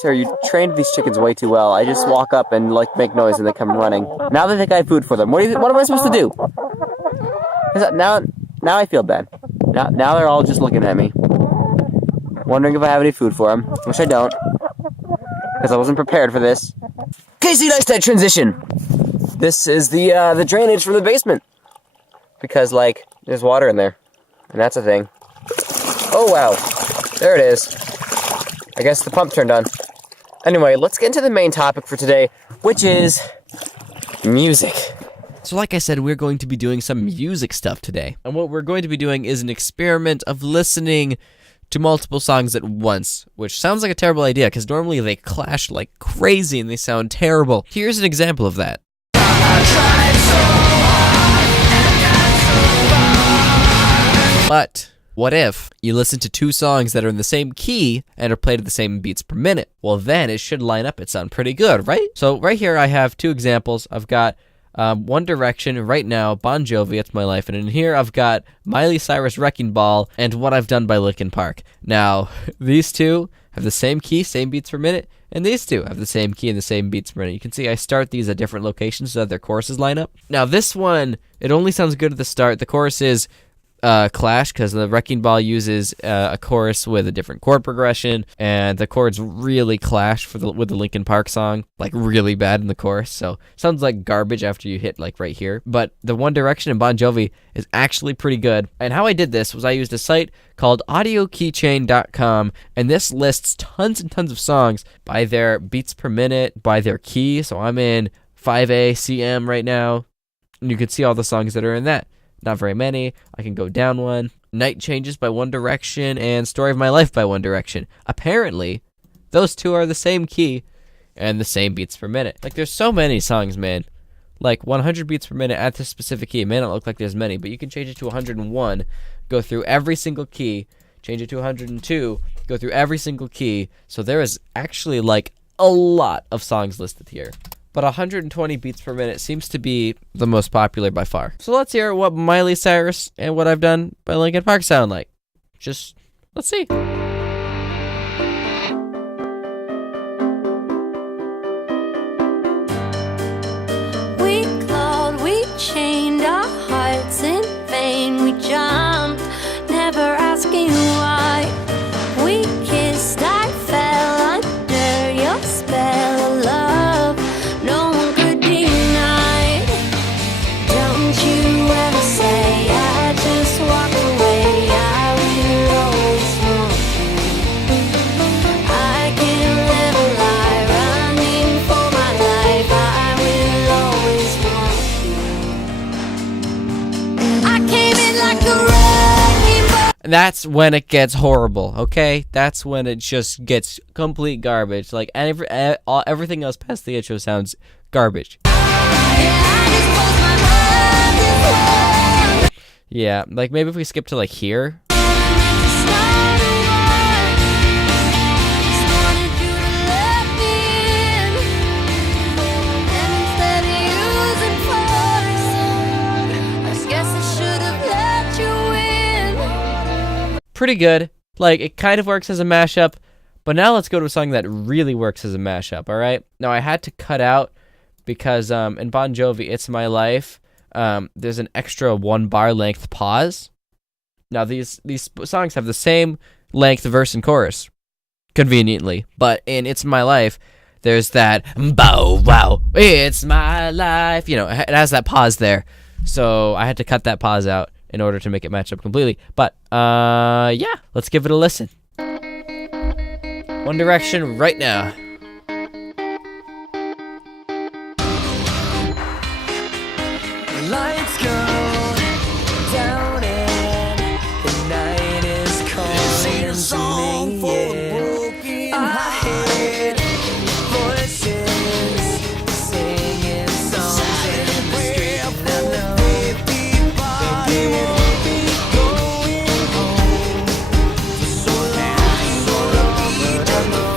Sir, you trained these chickens way too well. I just walk up and like make noise and they come running. Now they think I have food for them. What am I supposed to do? Now I feel bad. Now they're all just looking at me, wondering if I have any food for them, which I don't, because I wasn't prepared for this. Casey, nice that transition. This is the drainage from the basement, because like there's water in there, and that's a thing. Oh wow, there it is. I guess the pump turned on. Anyway, let's get into the main topic for today, which is music. So like I said, we're going to be doing some music stuff today. And what we're going to be doing is an experiment of listening to multiple songs at once, which sounds like a terrible idea because normally they clash like crazy and they sound terrible. Here's an example of that. But what if you listen to two songs that are in the same key and are played at the same beats per minute? Well, then it should line up and sound pretty good, right? So right here I have two examples. I've got One Direction, Right Now, Bon Jovi, It's My Life, and in here I've got Miley Cyrus, Wrecking Ball, and What I've Done by Linkin Park. Now, these two have the same key, same beats per minute, and these two have the same key and the same beats per minute. You can see I start these at different locations so that their choruses line up. Now, this one, it only sounds good at the start. The chorus is clash because the Wrecking Ball uses a chorus with a different chord progression, and the chords really clash with the Linkin Park song, like really bad in the chorus. So sounds like garbage after you hit like right here. But the One Direction and Bon Jovi is actually pretty good. And how I did this was I used a site called audiokeychain.com, and this lists tons and tons of songs by their beats per minute, by their key. So I'm in 5A CM right now, and you can see all the songs that are in that. Not very many. I can go down one. Night Changes by One Direction and Story of My Life by One Direction. Apparently, those two are the same key and the same beats per minute. Like, there's so many songs, man. Like, 100 beats per minute at this specific key. It may not look like there's many, but you can change it to 101, go through every single key, change it to 102, go through every single key. So there is actually, like, a lot of songs listed here. But 120 beats per minute seems to be the most popular by far. So let's hear what Miley Cyrus and What I've Done by Linkin Park sound like. Just, let's see. We clawed, we chained our hearts in vain. We jumped, never asking why. We kissed, I fell under your spell of love. No one could deny. Don't you ever say I just walk away. I will always want you. I can't live a lie running for my life. I will always want you. I came in like a wrecking ball. That's when it gets horrible, okay? That's when it just gets complete garbage. Like, everything else past the intro sounds garbage. Yeah, like maybe if we skip to like here. Pretty good. Like, it kind of works as a mashup, but now let's go to a song that really works as a mashup, all right? Now, I had to cut out because in Bon Jovi, It's My Life, there's an extra 1 bar length pause. Now, these songs have the same length verse and chorus, conveniently, but in It's My Life, there's that bow wow, it's my life, you know, it has that pause there. So I had to cut that pause out in order to make it match up completely. But, yeah, let's give it a listen. One Direction right now. Lights go down and the night is calling to me. I hear voices singing songs in the street. And I know everybody won't be going home for so long, but I know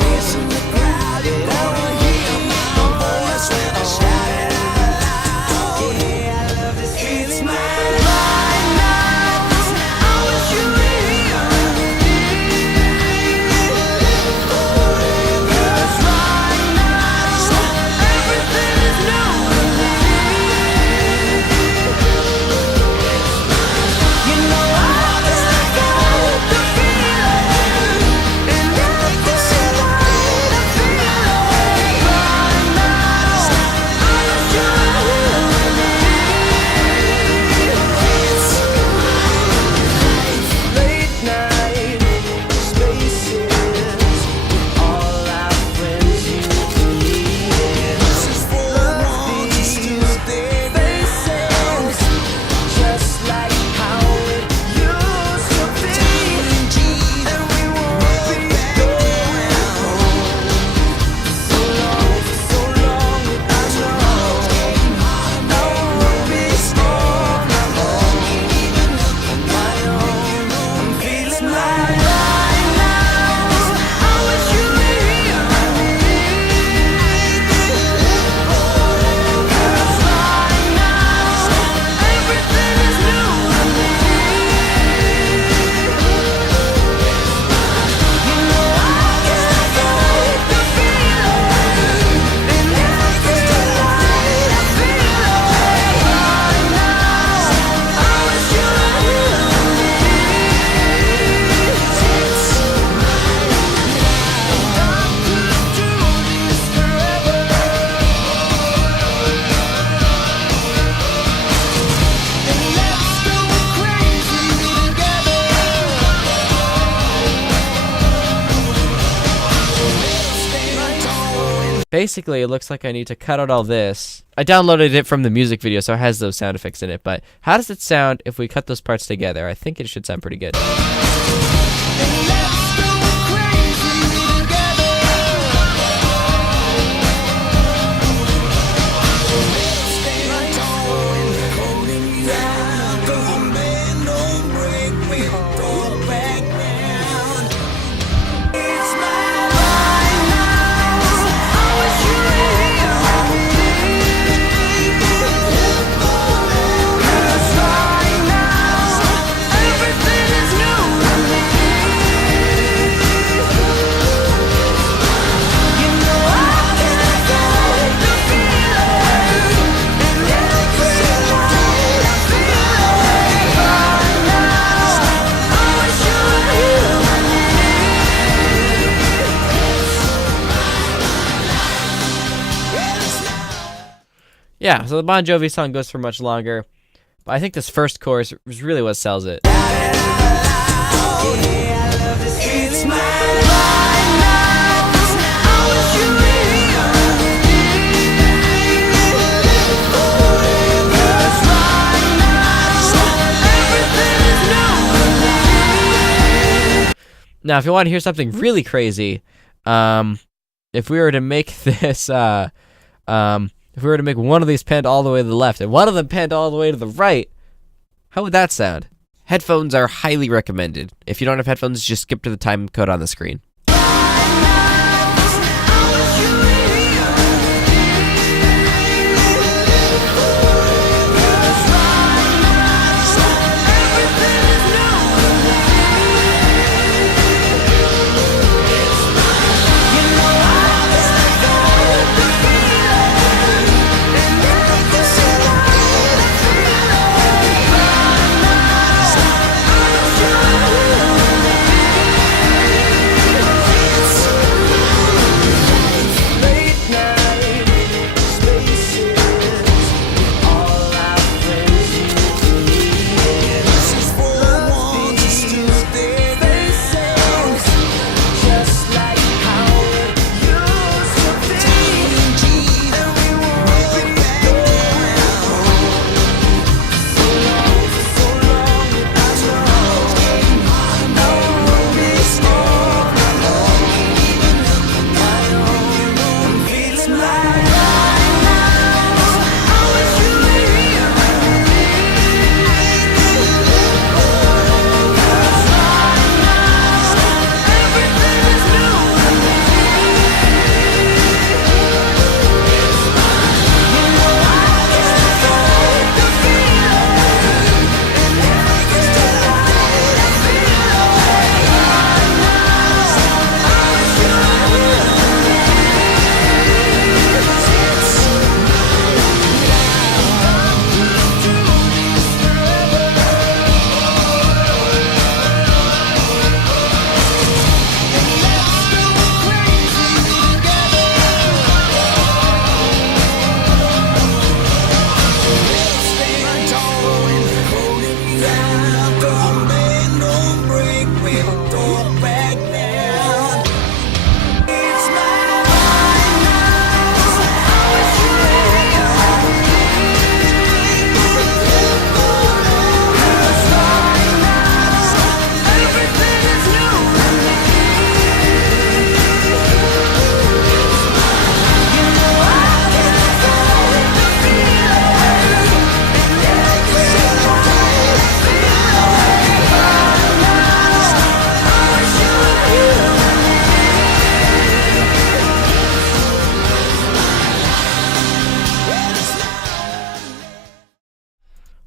Basically, it looks like I need to cut out all this. I downloaded it from the music video, so it has those sound effects in it. But how does it sound if we cut those parts together? I think it should sound pretty good. Yeah, so the Bon Jovi song goes for much longer, but I think this first chorus is really what sells it. Now, if you want to hear something really crazy, if we were to make this, if we were to make one of these panned all the way to the left and one of them panned all the way to the right, how would that sound? Headphones are highly recommended. If you don't have headphones, just skip to the time code on the screen.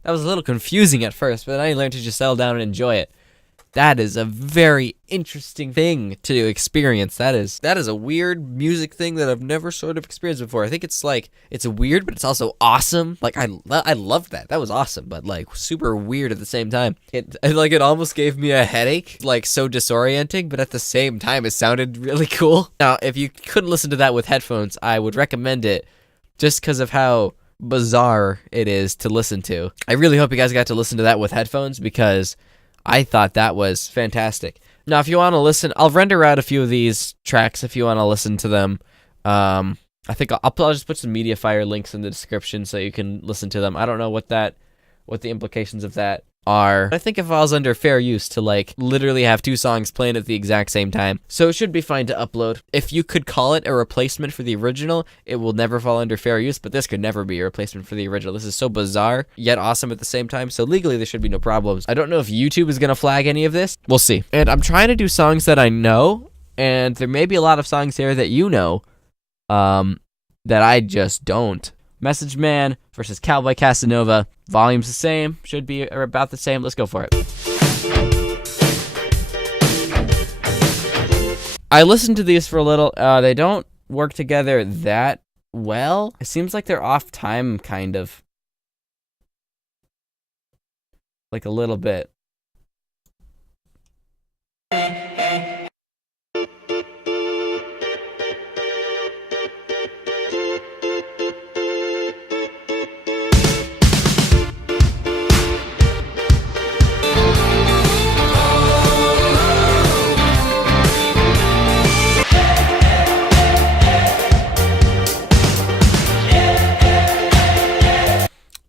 That was a little confusing at first, but then I learned to just settle down and enjoy it. That is a very interesting thing to experience. That is a weird music thing that I've never sort of experienced before. I think it's weird, but it's also awesome. Like I loved that. That was awesome, but like super weird at the same time. It almost gave me a headache, like so disorienting, but at the same time it sounded really cool. Now, if you couldn't listen to that with headphones, I would recommend it just because of how bizarre it is to listen to. I really hope you guys got to listen to that with headphones because I thought that was fantastic. Now, if you want to listen, I'll render out a few of these tracks if you want to listen to them. I'll just put some MediaFire links in the description so you can listen to them. I don't know what the implications of that are. I think it falls under fair use to like literally have two songs playing at the exact same time. So it should be fine to upload. If you could call it a replacement for the original, it will never fall under fair use, but this could never be a replacement for the original. This is so bizarre, yet awesome at the same time. So legally there should be no problems. I don't know if YouTube is gonna flag any of this. We'll see. And I'm trying to do songs that I know, and there may be a lot of songs here that you know, that I just don't. Message Man versus Cowboy Casanova. Volume's the same. Should be about the same. Let's go for it. I listened to these for a little. They don't work together that well. It seems like they're off time, kind of. Like a little bit.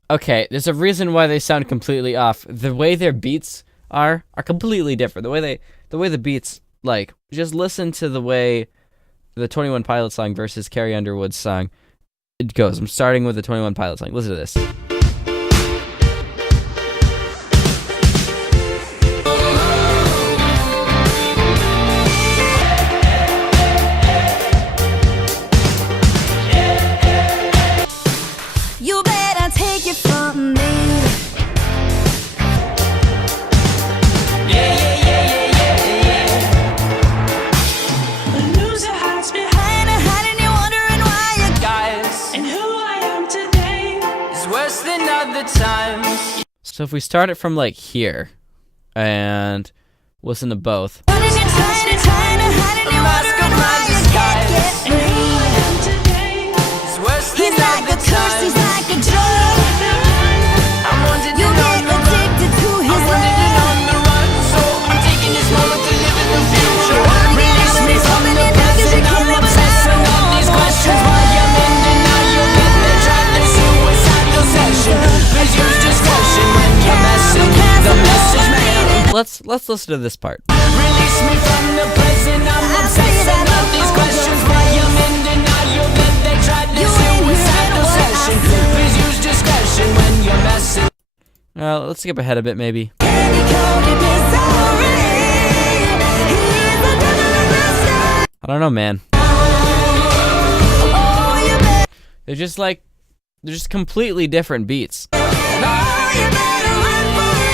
Okay, there's a reason why they sound completely off. The way their beats are completely different. The way the beats, like, just listen to the way the 21 Pilots song versus Carrie Underwood's song it goes. I'm starting with the 21 Pilots song. Listen to this. You better take it from me. The loser hides behind a hat and you're wondering why you guys. And who I am today is worse than other times. So if we start it from like here and listen to both. Trying to hide and you're wondering why you can't get And who free. I am today is worse than He's like a other curse, he's times. like a drug. I'm wanted You and on get the run. addicted to I'm his wanted and love. on the run. So I'm taking this moment to live in the future. Wanna get Release out of me this from moment the and know 'cause present. you can't I'm live obsessing without on these him. questions. Why I'm in denial. Get the drive to suicidal session. Please use discretion when you're messing the message man. Let's listen to this part. Release me from the present. I'm obsessing on these questions. Why I'm in denial. Get the drive to suicidal session. Please use discretion when you're messing. Let's skip ahead a bit, maybe. Candy coated misery. He's a devil master. I don't know, man. Oh, you better, They're just completely different beats. oh, you better run for it.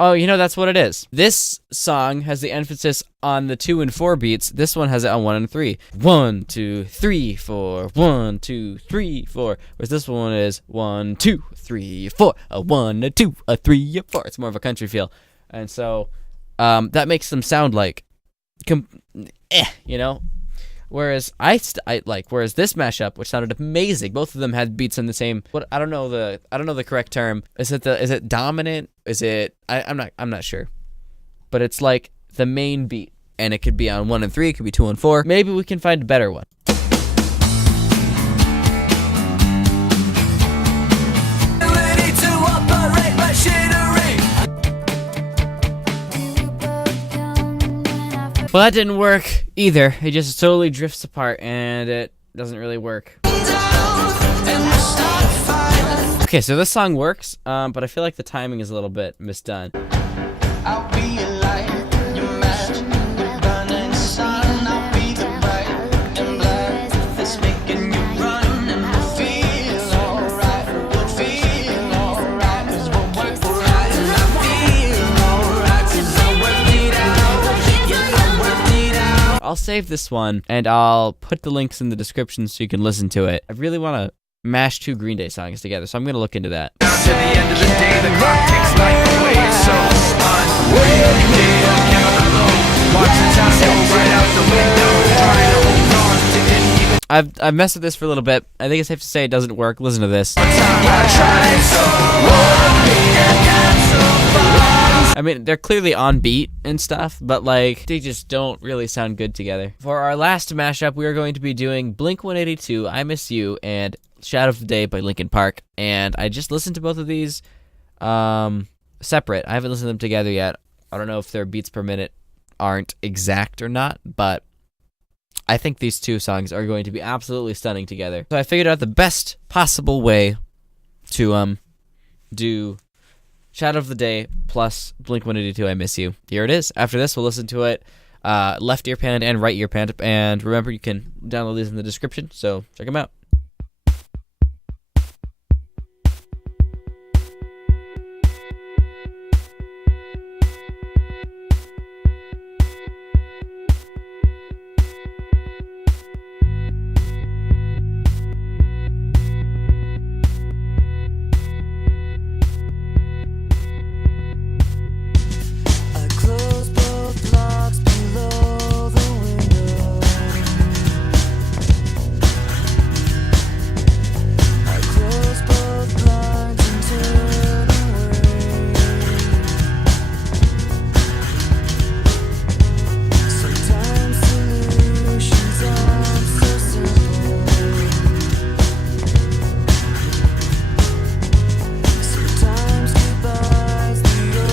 Oh, you know, that's what it is. This song has the emphasis on the 2 and 4 beats. This one has it on 1 and 3. 1, 2, 3, 4. 1, 2, 3, 4. Whereas this one is 1, 2, 3, 4. A 1, a 2, a 3, a 4. It's more of a country feel. And so that makes them sound like, you know? Whereas whereas this mashup, which sounded amazing, both of them had beats in the same. What I don't know the correct term. Is it dominant? Is it? I'm not sure. But it's like the main beat, and it could be on 1 and 3. It could be 2 and 4. Maybe we can find a better one. Ability to operate machinery. Well, that didn't work either. It just totally drifts apart, and it doesn't really work. Okay, so this song works, but I feel like the timing is a little bit misdone. I'll be a light, you match the burning sun. I'll be the bright and black that's making you run and we'll feel alright. We'll feel alright 'cause we'll work right and I feel alright 'cause I worked it out. Yeah, I worked it out. I'll save this one, and I'll put the links in the description so you can listen to it. I really want to mash 2 Green Day songs together, so I'm going to look into that. To the end of the day, the clock ticks like away. It's so unreal. Watch the time go right out the window. Trying to hold on to didn't even I've messed with this for a little bit. I think it's safe to say it doesn't work. Listen to this. time. I tried so hard, being a cancel. I mean, they're clearly on beat and stuff, but like they just don't really sound good together. For our last mashup, we are going to be doing Blink-182, I Miss You, and Shadow of the Day by Linkin Park. And I just listened to both of these separate. I haven't listened to them together yet. I don't know if their beats per minute aren't exact or not, but I think these two songs are going to be absolutely stunning together. So I figured out the best possible way to do Shadow of the Day plus Blink-182, I Miss You. Here it is. After this, we'll listen to it left ear panned and right ear panned. And remember, you can download these in the description, so check them out. I close both locks below the window. I close both blinds and turn away. Sometimes solutions aren't so simple. Sometimes goodbye's the only way.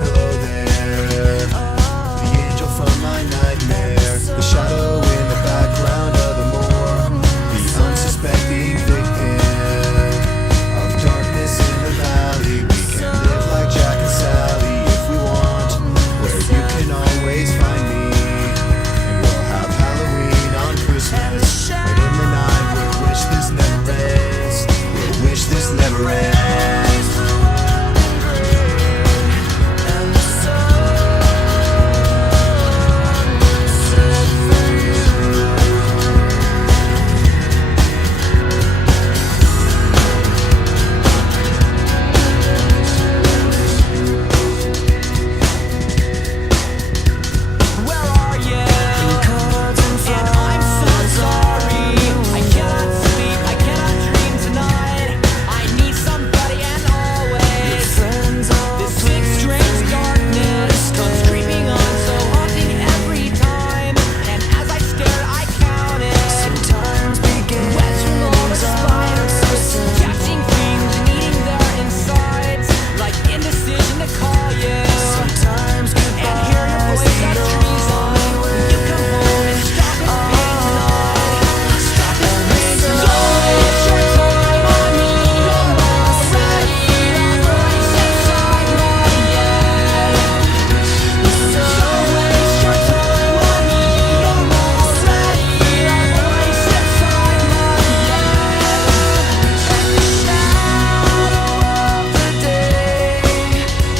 Hello there, the angel from my nightmare, the shadow in the background of the morgue, the unsuspecting victim of darkness in the valley. We can live like Jack and Sally if we want, where you can always find me, and we'll have Halloween on Christmas, right in the night. We'll wish this never ends. We'll wish this never ends. Where are you? And I'm so sorry. I cannot sleep, I cannot dream tonight. I need somebody and always. This thick, strange darkness comes creeping on, so haunting every time. And as I stared, I counted. Sometimes webs from all the spiders, catching things and eating their insides, like indecision to call you. And hear your voice at treason. Will you come home and stop this pain tonight? Stop this pain tonight. Don't waste your time on me. You're already a voice inside my head. Don't waste your time on me. You're already a voice inside my head. And the shadow of the day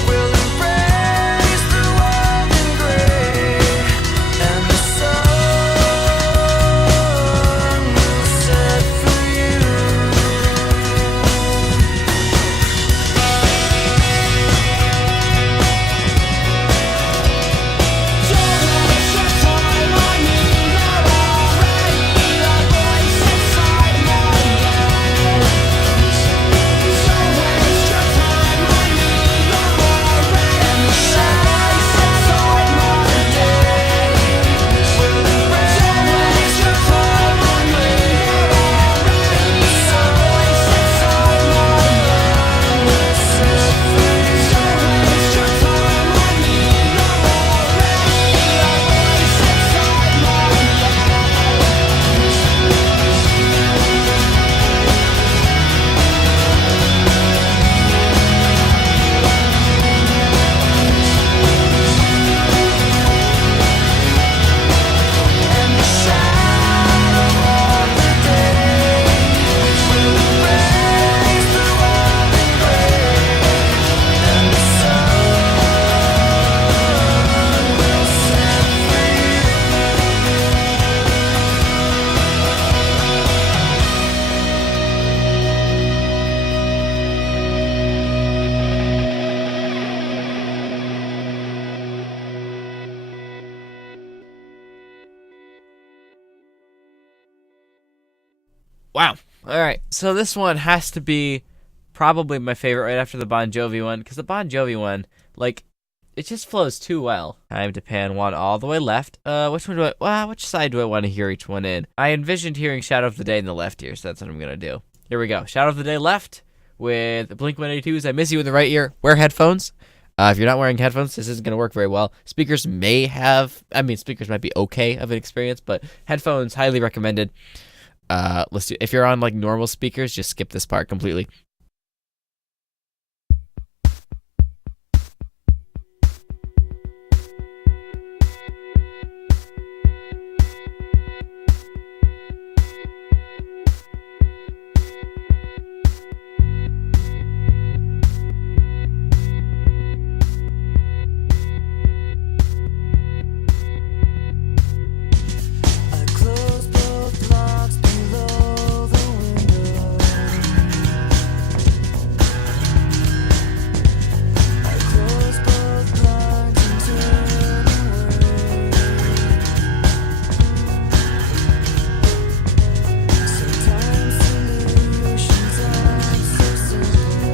will embrace the world in gray, and the sun will set free. Don't waste your time on me. You're already a voice inside my head. Don't waste your time on me. You're already a voice inside my head. Don't waste your time on me. You're already a voice inside my head. Don't waste your time on me. You're already a voice inside my and the shadow of the day will embrace the world in gray, and the sun will set free. Wow. All right. So this one has to be probably my favorite right after the Bon Jovi one, because the Bon Jovi one, like, it just flows too well. Time to pan one all the way left. Which side do I want to hear each one in? I envisioned hearing Shadow of the Day in the left ear, so that's what I'm going to do. Here we go. Shadow of the Day left with Blink-182's I Miss You in the right ear. Wear headphones. If you're not wearing headphones, this isn't going to work very well. Speakers might be okay of an experience, but headphones, highly recommended. If you're on like normal speakers, just skip this part completely. I close both locks below the window. I close both blinds and turn away. Sometimes solutions aren't so simple.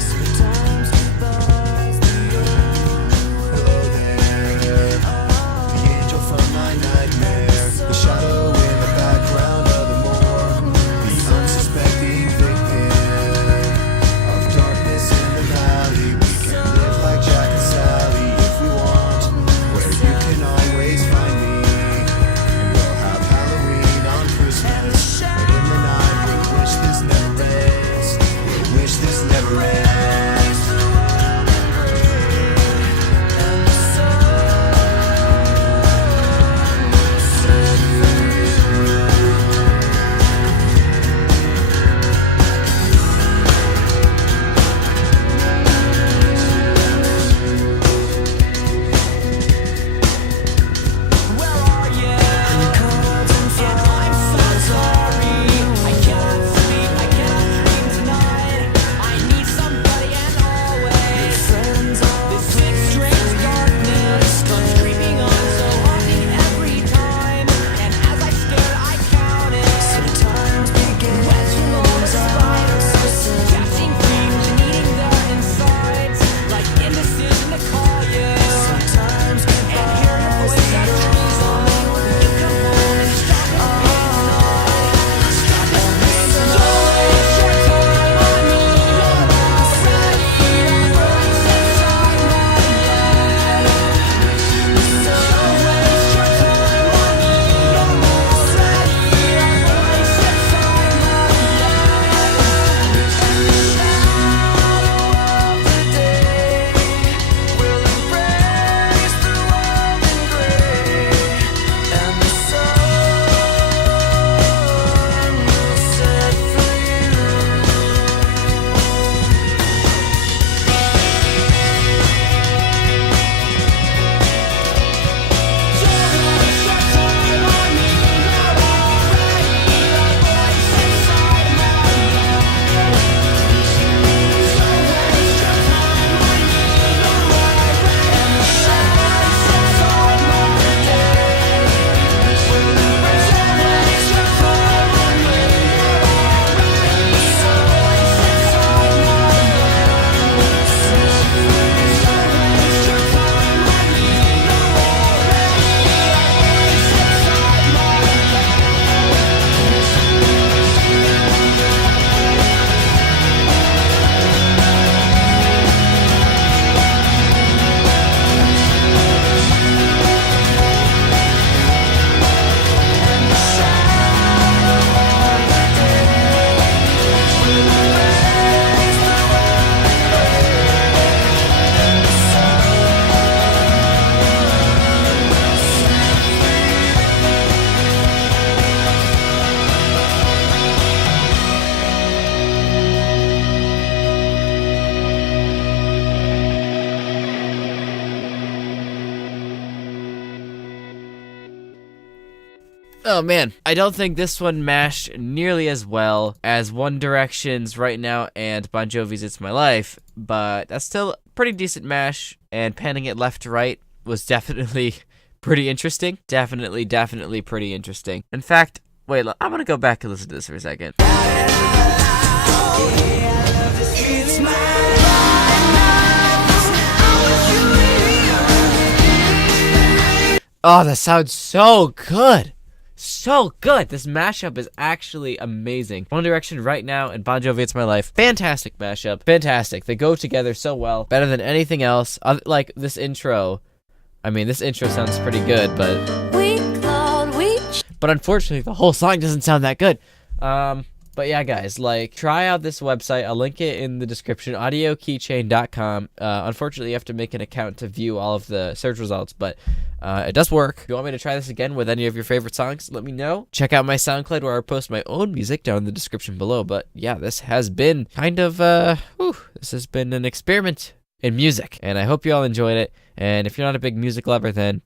Sometimes goodbye's the Hello there, the angel from my nightmare, the shadow in the background of the morn, the unsuspecting victim of darkness in the valley. We can live like Jack and Sally if we want, where you can always find me. And we'll have Halloween on Christmas, but in the night we'll wish this never ends. We'll wish this never ends. Where are you? And I'm so sorry. I cannot sleep, I cannot dream tonight. I need somebody and always. This thick, strange darkness comes creeping on so haunting every time. And as I stare, I count it. Sometimes webs from all the spiders, catching things and eating their insides, like indecision to call you. Sometimes and hear your voice at trees on me when you come home and stop and paint tonight. Stop and paint tonight. Don't waste your time on me. You're already a voice inside my head. Don't waste your time on me. You're already a voice inside my head. And the shadow of the day will embrace the world in gray, and the sun will set free. Don't waste your time on me. You're already a voice inside my head. Don't waste your time on me. You're already and the shadows inside my head will embrace. Don't waste your time on me. You're already a voice inside my head. Don't waste your time on me. You're already a voice Oh man, I don't think this one mashed nearly as well as One Direction's Right Now and Bon Jovi's It's My Life, but that's still a pretty decent mash, and panning it left to right was definitely pretty interesting. Definitely pretty interesting. In fact, Wait, I'm gonna go back and listen to this for a second. Oh, that sounds so good. So good. This mashup is actually amazing. One Direction Right Now and Bon Jovi It's My Life. Fantastic mashup. Fantastic. They go together so well. Better than anything else. Like this intro. I mean, this intro sounds pretty good, but unfortunately the whole song doesn't sound that good. But yeah, guys, like, try out this website. I'll link it in the description, audiokeychain.com. Unfortunately, you have to make an account to view all of the search results, but it does work. If you want me to try this again with any of your favorite songs, let me know. Check out my SoundCloud where I post my own music down in the description below. But yeah, this has been kind of, this has been an experiment in music, and I hope you all enjoyed it. And if you're not a big music lover, then,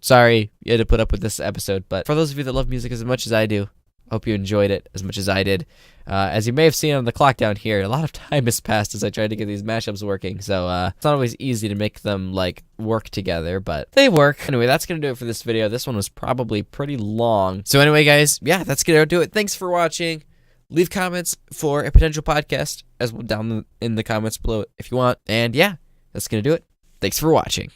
sorry you had to put up with this episode. But for those of you that love music as much as I do, hope you enjoyed it as much as I did. As you may have seen on the clock down here, a lot of time has passed as I tried to get these mashups working, so it's not always easy to make them, like, work together, but they work. Anyway, that's gonna do it for this video. This one was probably pretty long. So anyway, guys, yeah, that's gonna do it. Thanks for watching. Leave comments for a potential podcast as well down in the comments below if you want. And yeah, that's gonna do it. Thanks for watching.